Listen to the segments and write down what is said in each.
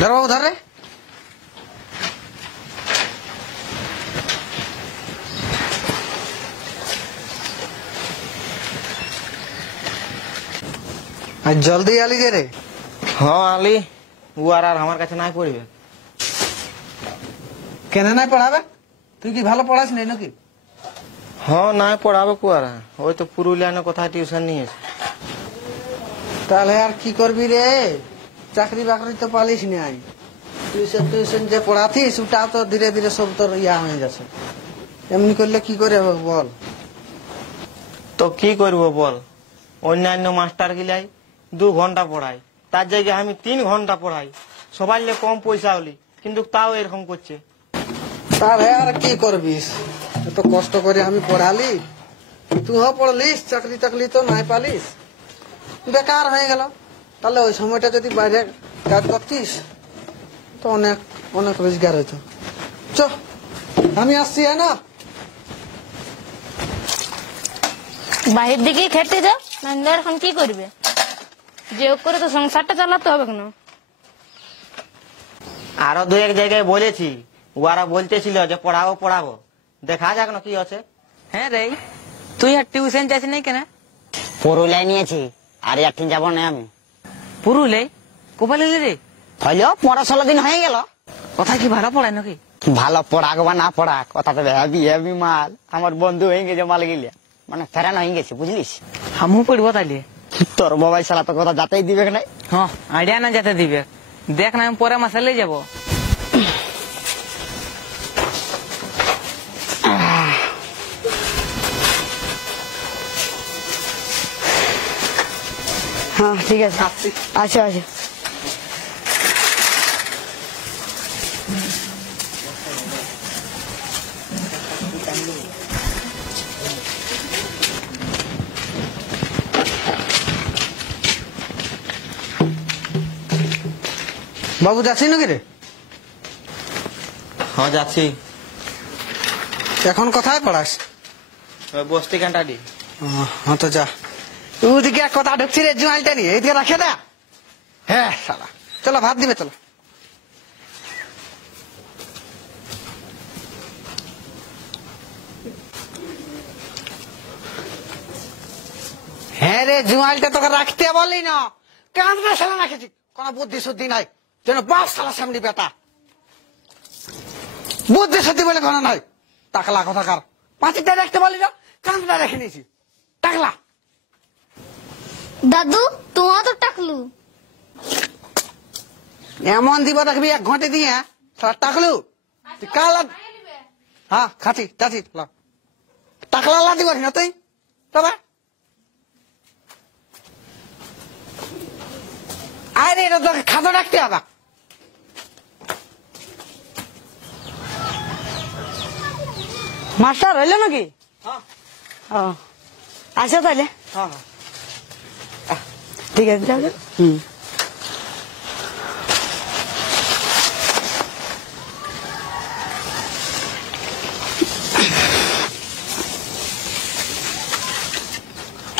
ধর বাবু ধর রে। আর জলদি আলি যে রে। হ্যাঁ আলি ও আর আমার কাছে নাই পড়বে। কেন নাই পড়াবে? তুই কি ভালো পড়াস নাই নাকি? হ্যাঁ নাই পড়াবে কুয়ারা, ওই তো পুরুলিয়ানে কোথায় টিউশন নিয়েছে। তাহলে আর কি করবি রে? চাকরি বাকরি তো পালিস নাই। টিউশন টিউশন যে পড়াতিস ওটা তো ধীরে ধীরে সব তোর ইয়া হয়ে যাচ্ছে। এমনি করলে কি করে হবে বল? তো কি করবো বল, অন্যান্য মাস্টার গিলাই 2 ঘন্টা পড়াই, তার জায়গায় আমি 3 ঘন্টা পড়াই। সবাই কম পয়সা হলি কিন্তু তাও এরকম করছে। তাহলে আর কি করবিস? এত কষ্ট করে আমি পড়ালি, তুইও পড়লিস, চাকরি টাকরি তো নাই পালিস, বেকার হয়ে গেল। তাহলে ওই সময়টা যদি বাইরে কাজ করতিস তো অনেক অনেক রোজগার হইতো। চ আমি আসছি না। বাহির দিকে খেতে যাও, নাহলে এখন কি করবে? যে করে তো সংসারটা চালাতে হবে কেন? আরো 2-1 জায়গায় বলেছি, ওরা বলতেছিল যে পড়াবো পড়াবো, দেখা যাক না কি আছে। হ্যাঁ রে, তুই আর টিউশন যাচ্ছি নাই কেন? পুরুলিয়ায় নিয়েছি, আর একদিন যাবো না আমি। পুরুলিয়ায় কোপাল রে? হইলো 15-16 দিন হয়ে গেল। কথা কি ভালো পড়ায় নাকি? ভালো পড়াক বা না পড়াক, কথা তো হেভি হেভি মাল। আমার বন্ধু হয়ে গেছে মাল গিলিয়া, মানে ফেরান হয়ে গেছে বুঝলিস। আমিও পড়বো তাইলে। তোর বাবাই সালা তো কথা যাতেই দিবে নাই। হ্যাঁ আইডিয়া না যেতে দিবে, দেখ না আমি পরে মাসে লে যাবো। হ্যাঁ ঠিক আছে, আচ্ছা আচ্ছা। বাবু যাচ্ছি নাকি রে? হ্যাঁ যাচ্ছি। এখন কোথায় পড়াস? বস্তি কান্টাডি। হ্যাঁ তো যা। ওদিকে এক কথা ঢুকছি রে, জুয়ালটা নিয়ে এইদিকে রাখে দে। হ্যাঁ শালা, চলো ভাত দিবে চলো। হ্যাঁ রে, জুয়ালটা তোকে রাখতে বললি না, কাঁদবে শালা রাখেছি, কোন বুদ্ধি শুদ্ধি নাই, যেন বাপ শালা সামনে বেটা। বুদ্ধি শুদ্ধি বলে কোনো নাই, টাকলা কথাকার। 5টা রাখতে বললি না, কাঁদটা রেখে নিয়েছি, টাকলা। দাদু তোমার তো টাকলু। এমন দিব রাখবি 1 ঘন্টা দিয়ে টাকলু কাল। হ্যাঁ খাচ্ছি যাচ্ছি, টাকলা লা দিব না তুই তবে। আরে এটা তোকে খাদ্য রাখতে হবে। মাস্টার হইলো নাকি? আচ্ছা তাহলে ঠিক আছে, যাও যাও।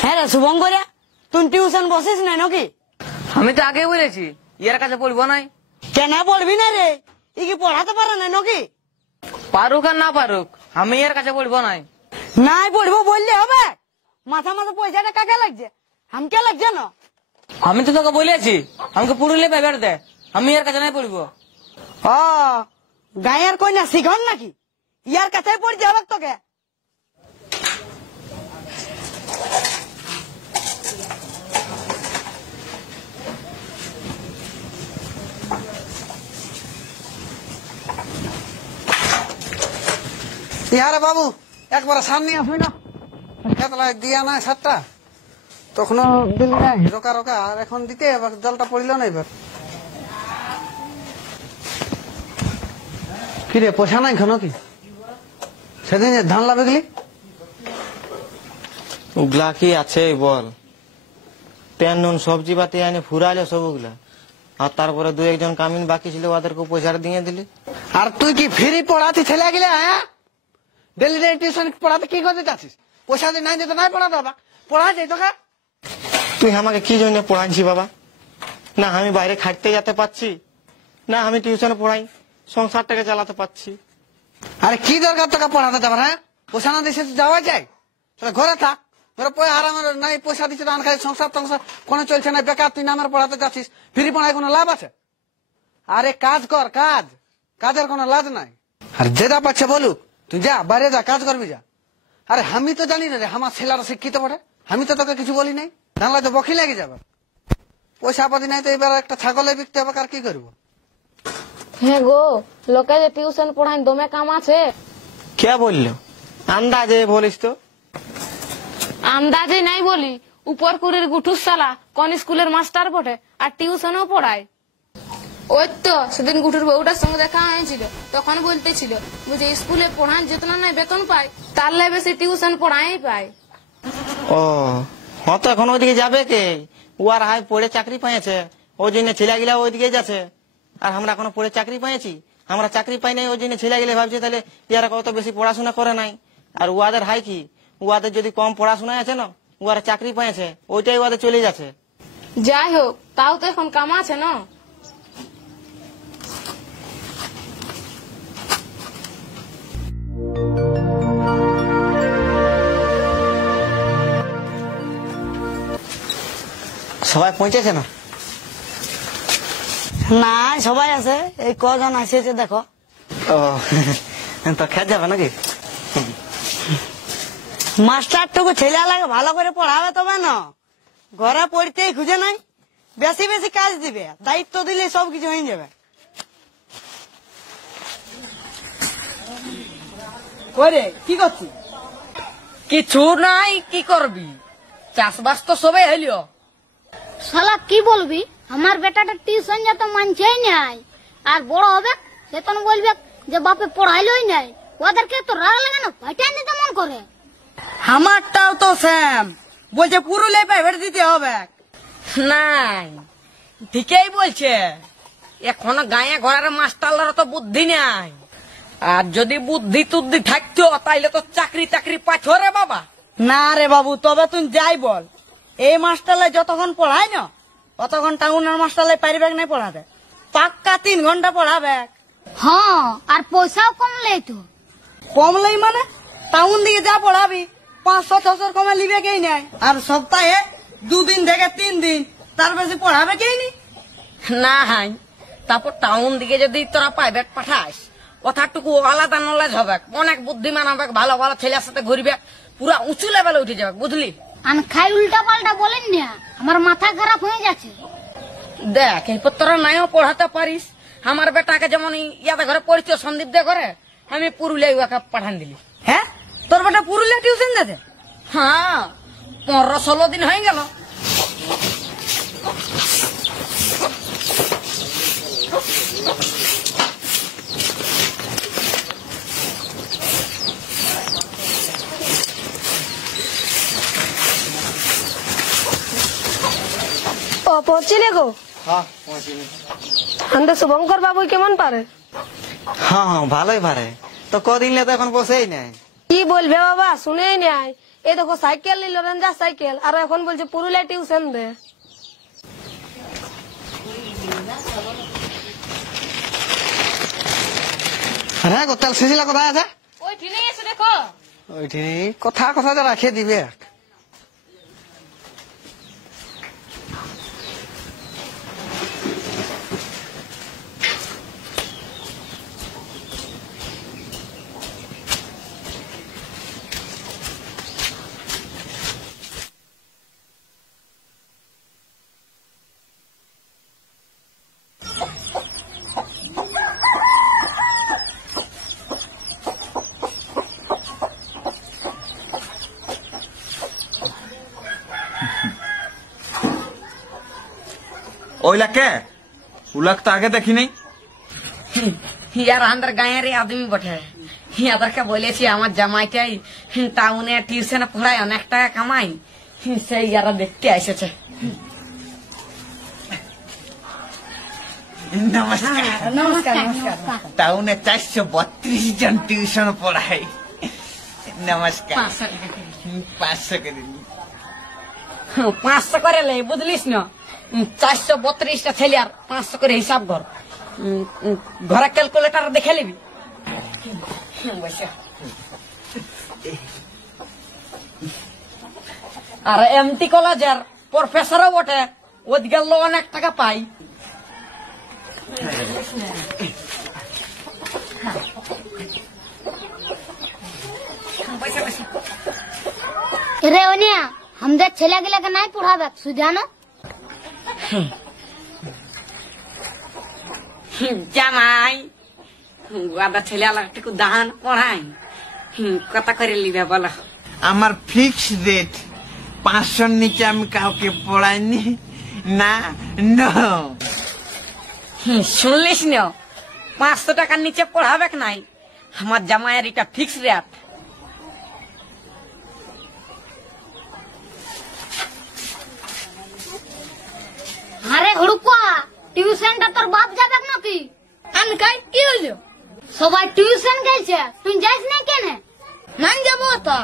হ্যাঁ রে শুভঙ্করিয়া, তুই টিউশন বসিস নাই নাকি? আমি তো আগে বলেছি ইয়ার কাছে পড়বো নাই। কেন পড়বি না রে? ই কি পড়াতে পারে না নাকি? পারুক আর না পারুক, আমি ইয়ার কাছে পড়বো নাই। নাই পড়বো বললে হবে? মাথা মাথা পয়সাটা কাকে লাগছে? আমকে লাগছে না? আমি তো তোকে বলেছি আমাকে পুরুলিয়া পেপার দে, আমি ইয়ার কাছে নাই পড়বো। ও গায়ের কই না শিখন নাকি? ইয়ার কাছে পড়তে হবে তোকে। ইহারে বাবু একবার সামনে আসবি না? খেতলায় দিয়া নাই 7টা, তখনও দিল নাই রোকা রোকা, আর এখন দিতে এবার জলটা পড়িল না। এবার কিরে পয়সা নাই ঘন কি? সেদিন যে ধান লাভে গেলি ওগুলা কি আছে বল, তেল নুন সবজি পাতি আনে ফুরাইলে সবগুলা, আর তারপরে 2-1 জন কামিন বাকি ছিল ওদেরকে পয়সাটা দিয়ে দিলি। আর তুই কি ফ্রি পড়াতে ছেলে গেলে? হ্যাঁ ডেলি ডেলি টিউশন পড়াতে কি করতে চাচ্ছিস? পয়সা দিয়ে নাই যেতে নাই পড়াতে বাবা, পড়া যাই তোকে। তুই আমাকে কি জন্য পড়াচ্ছি বাবা? না আমি বাইরে খাটতে যেতে পারছি, না আমি টিউশন পড়াই, সংসারটাকে চালাতে পারছি। আরে কি দরকার তোকে পড়াতে যাবার? হ্যাঁ, পয়সা না দিছে যাওয়া যায়? তাহলে ঘরে থাক, ঘরে আরামের নাই পয়সা দিচ্ছে ধান খাই, সংসার টংসার কোনো চলছে না, বেকার তুই নামের পড়াতে যাচ্ছিস, ফ্রি পড়ায় কোনো লাভ আছে? আরে কাজ কর, কাজ, কাজের কোনো লাজ নাই। আর যেটা পাচ্ছে বলুক, তুই যা বাইরে যা, কাজ করবি যা। আরে আমি তো জানি না রে আমার ছেলেরা শিক্ষিত পড়ে, আমি তো তোকে কিছু বলি নাই, জানলা তো বকি লেগে যাবে। পয়সা পাতি নাই তো এবার একটা ছাগলে বিকতে হবে, আর কি করবো? হ্যাঁ গো, লোকে যে টিউশন পড়াই দমে কাম আছে। কে বললো? আন্দাজে বলিস তো। আন্দাজে নাই বলি, উপর কুড়ির গুঠুস সালা কোন স্কুলের মাস্টার বটে, আর টিউশনও পড়ায়। ওই তো সেদিন গুঠুর বউটার সঙ্গে দেখা হয়েছিল, তখন বলতেছিল বুঝে স্কুলে পড়ান যেত না বেতন পায়, তার লাই বেশি টিউশন পড়াই পায়। ও হ্যাঁ, তো এখন ওইদিকে যাবে কে? ও আর হাই পড়ে চাকরি পেয়েছে, ওই জন্য ছেলেগুলা ওইদিকে যাচ্ছে। আর আমরা এখনো পড়ে চাকরি পেয়েছি? আমরা চাকরি পাই নাই, ওই জন্য ছেলেগুলো ভাবছে তাহলে ইয়ারা কত বেশি পড়াশোনা করে নাই। আর ওয়াদের হাই কি, ওয়াদের যদি কম পড়াশোনা আছে না, ওরা চাকরি পেয়েছে, ওইটাই ওয়াদের চলে যাচ্ছে। যাই হোক, তাও তো এখন কাম আছে না। সবাই পৌঁছেছে না? না সবাই আছে, এই কজন আসেছে দেখো। ও তো খেয়ে যাবে নাকি? মাস্টারটুকু ছেলে লাগে ভালো করে পড়াবে তবে না, ঘরে পড়তেই খুঁজে নাই, বেশি বেশি কাজ দিবে, দায়িত্ব দিলে সবকিছু হয়ে যাবে। করে কি করছি? কিছু নাই, কি করবি? চাষবাস তো সবাই হইল। শালা কি বলবি, আমার বেটাটা টিউশন যত মানছেই নাই, আর বড় হবে সেতন বলবে যে বাপে পড়াইলই নাই, ওদেরকে তো রাগ লাগে না, পাইটাই নিতে মন করে। আমারটাও তো স্যাম বলছে পুরুলিয়ায় প্রাইভেট দিতে হবে। নাই, ঠিকই বলছে, এখনো গায়ে ঘরের মাস্টাররা তো বুদ্ধি নাই। আর যদি বুদ্ধি টুদ্ধি থাকতো তাইলে তো চাকরি টাকরি পাচ্ছ রে বাবা। না রে বাবু, তবে তুই যাই বল, এই মাস্টারলাই যতক্ষণ পড়াই না ততক্ষণ টাউনের মাস্টারলাই পারবে না পড়াতে, পাক্কা 3 ঘন্টা পড়াবে। হ্যাঁ, আর পয়সাও কম লেই তো। কমলেই মানে টাউন দিকে যা পড়াবি 500-600 কমে লিবে কেই নাই, আর সপ্তাহে 2 দিন থেকে 3 দিন, তার বেশি পড়াবে কেই নি। না হাই, তারপর টাউন দিকে যদি তোরা প্রাইভেট পাঠাস, কথাটুকু আলাদা নলেজ হবে, অনেক বুদ্ধিমান হবে, ভালো ভালো ছেলের সাথে ঘুরবে, পুরা উঁচু লেভেলে উঠে যাবে, বুঝলি? আমি খাই উল্টা পাল্টা বলেন না, আমার মাথা খারাপ হয়ে যাচ্ছে। দেখ এরপর তোরা নাইও পড়াতে পারিস, আমার বেটাকে যেমন ইয়াদের ঘরে পড়িত, সন্দীপ দে ঘরে, আমি পুরুলিয়া পাঠান দিলি। হ্যাঁ, তোর বেটা পুরুলিয়া টিউশন যাচ্ছে? হ্যাঁ, 15-16 দিন হয়ে গেল। ও পৌঁছিলে গো? হ্যাঁ পৌঁছিনি। আমাদের শুভঙ্কর বাবু কেমন পারে? হ্যাঁ হ্যাঁ ভালোই পারে, তো কদিন তো এখন বসেই নাই। কি বলবে বাবা, শুনেই নাই। এই দেখো সাইকেল নিল, রেঞ্জার সাইকেল, আর এখন বলছে পুরুলিয়া টিউশন দে। হ্যাঁ গো, তেল শেষিলা কোথায় আছে? ওই ঠিনে এসে দেখো। ওইটি কথা কথা যে রাখিয়ে দিবে। ওইলা কে? উলাক তো আগে দেখি নাই। ইয়ার আন্দার গায়ের আদমি বটে, ইয়াদেরকে বলেছি আমার জামাইটাই টাউনে টিউশনে পড়ায়, অনেক টাকা কামাই, সেই ইয়ারা দেখতে এসেছে। নমস্কার। নমস্কার নমস্কার। টাউনে 432 জন টিউশন পড়াই। নমস্কার। 500 করে দিন। 500 করে লে, বুঝলিস না? 432টা ছেলে আর 500 করে হিসাব কর। ঘরে ক্যালকুলেটার দেখে নিবি। আর এমটি কলেজের প্রফেসরও বটে, ওদ গেল অনেক টাকা পাই। রে অনিয়া আমাদের ছেলেগুলাকে নাই পড়াবে সুজানো? জামাই গাদা ছেলে আলাকটুকু দান পড়াই, কথা করে লিবে বলো। আমার ফিক্স রেট 500 নিচে আমি কাউকে পড়াইনি না। শুনলিস না, 500 টাকার নিচে পড়াবে নাই। আমার জামাইয়ের এটা ফিক্স রেট। আরে হুড়ুকা, টিউশনটা তোর বাপ যাবে নাকি? আমি কাই কি হইলো? সবাই টিউশন গেছে, তুই যাইস না কেন? নাই যাবো তা।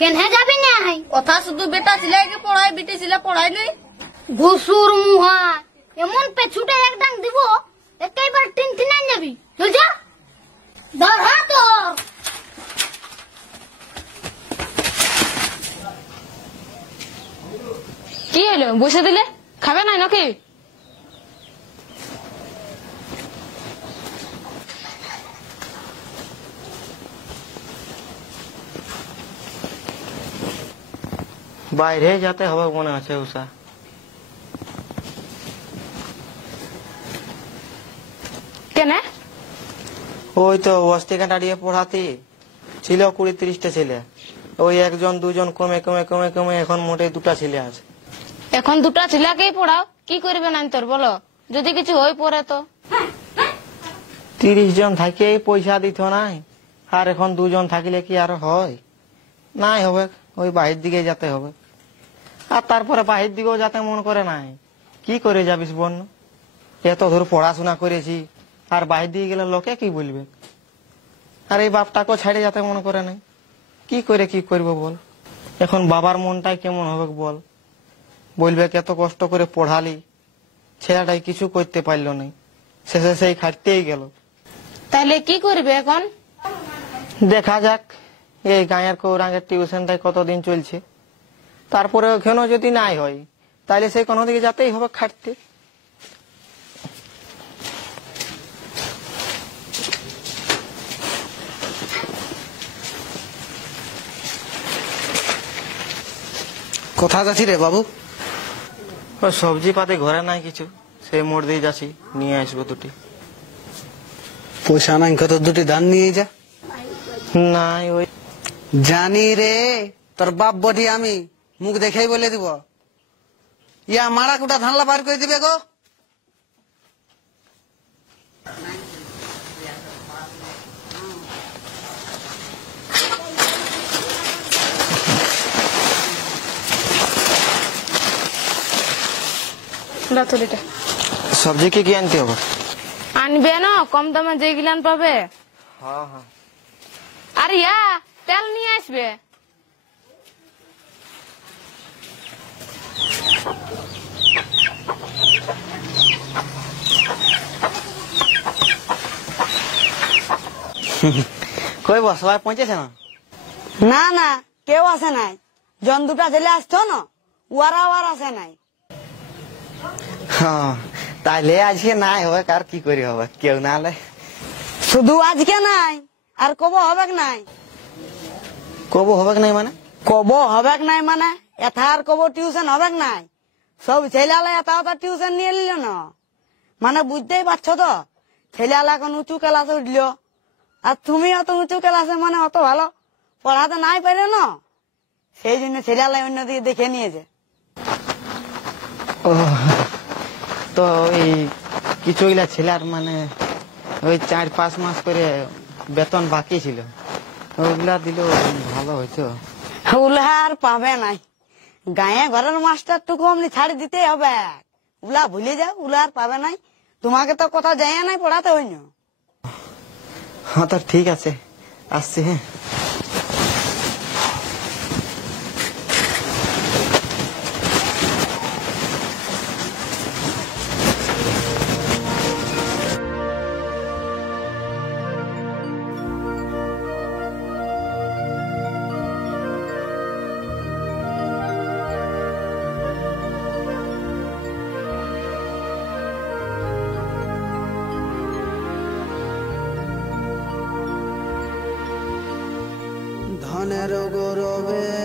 কেন যাবি না? কথা শুধু বেটা ছেলেকে পড়াই, বেটি ছেলে পড়াই নাই। ঘুষুর মুহা এমন পেছুটে এক ডাং দিব একেবারে টিনটিনাই যাবি। চল যা, ধর তোর। কি হইলো? বসে দিলে খাবে নাই নাকি? বাইরে যেতে হবে মনে আছে উষা। কেন? ওই তো অস্তিকা দাঁড়িয়ে পড়াতে ছিল 20-30টা ছেলে, ওই 1 2 কমে কমে কমে কমে এখন মোটে 2টা ছেলে আছে। এখন 2টা ছেলেকেই পড়াও, কি করবে নাই তোর বলো? যদি কিছু হয়ে পড়ে তো? 30 জন থাকেই পয়সা দিত নাই, আর এখন 2 জন থাকলে কি আর হয়? নাই হবে, ওই বাহির দিকে যেতে হবে। আর তারপরে বাহির দিকেও যাতে মন করে নাই। কি করে যাবিস বন্য? এত ধর পড়াশোনা করেছি, আর বাহির দিকে গেলে লোকে কি বলবে? আর এই বাপটাকেও ছেড়ে যেতে মন করে নাই। কি করে কি করব বল? এখন বাবার মনটাই কেমন হবে বল? বলবে এত কষ্ট করে পড়ালি, ছেলেটাই কিছু করতে পারল না, শেষে সেই খাটতেই গেল। তাহলে কি করবে এখন? দেখা যাক, এই গাঁয়ের কৌরাঙ্গের টিউশনটাই কতদিন চলছে, তারপরে ওখানেও যদি নাই হয় তাহলে সেই কোনো দিকে যেতেই হবে খাটতে। কোথায় যাচ্ছি রে বাবু? ও সবজি পাতি ঘরে নাই কিছু, সেই মোড় দিয়ে যাচ্ছি, নিয়ে আসবো 2টি। পয়সা নাই, কত 2টি ধান নিয়ে যা। নাই ওই জানি রে, তোর বাপ বটি আমি মুখ দেখেই বলে দিব। ইয়া মারা কুটা ধানলা বার করে দিবে গো। সবজি কি আনতে হবে? আনবে না, কম দামে যে গিলান পাবে। হ্যাঁ হ্যাঁ। আর ইয়া তেল নিয়ে আসবে। কই বস, সবাই পৌঁছেছে না? না না, কেউ আসে নাই। জন 2টা ছেলে আসতো না, ওরাও আর আসে নাই। হ্যাঁ, তাইলে আজকে নাই হবে, আর কি করি হবে, কেউ না হলে। শুধু আজকে নাই, আর কব হবে নাই। কব হবে নাই মানে? কব হবে নাই মানে এথা আর কব টিউশন হবে নাই। সব ছেলেলা এথা টিউশন নিয়ে নিল না, মানে বুঝতেই পারছো তো। ছেলেলা এখন উঁচু ক্লাসে উঠল, আর তুমি অত উঁচু ক্লাসে মানে অত ভালো পড়াতে নাই পারো না, সেই জন্য ছেলেলা অন্যদিকে দেখে নিয়েছে। ও, তো ওই কিছু ছেলের মানে ওই 4-5 মাস করে বেতন বাকি ছিল, ওইগুলা দিল ভালো হইতো। উলা আর পাবে নাই, গায়ে ঘরের মাস্টার টুকু অমনি ছাড়ি দিতে হবে। উলা ভুলে যাও, উলা আর পাবে নাই। তোমাকে তো কথা যায় নাই পড়াতে হইনি। হ্যাঁ তো ঠিক আছে, আসছি। হ্যাঁ, মনের গৌরবে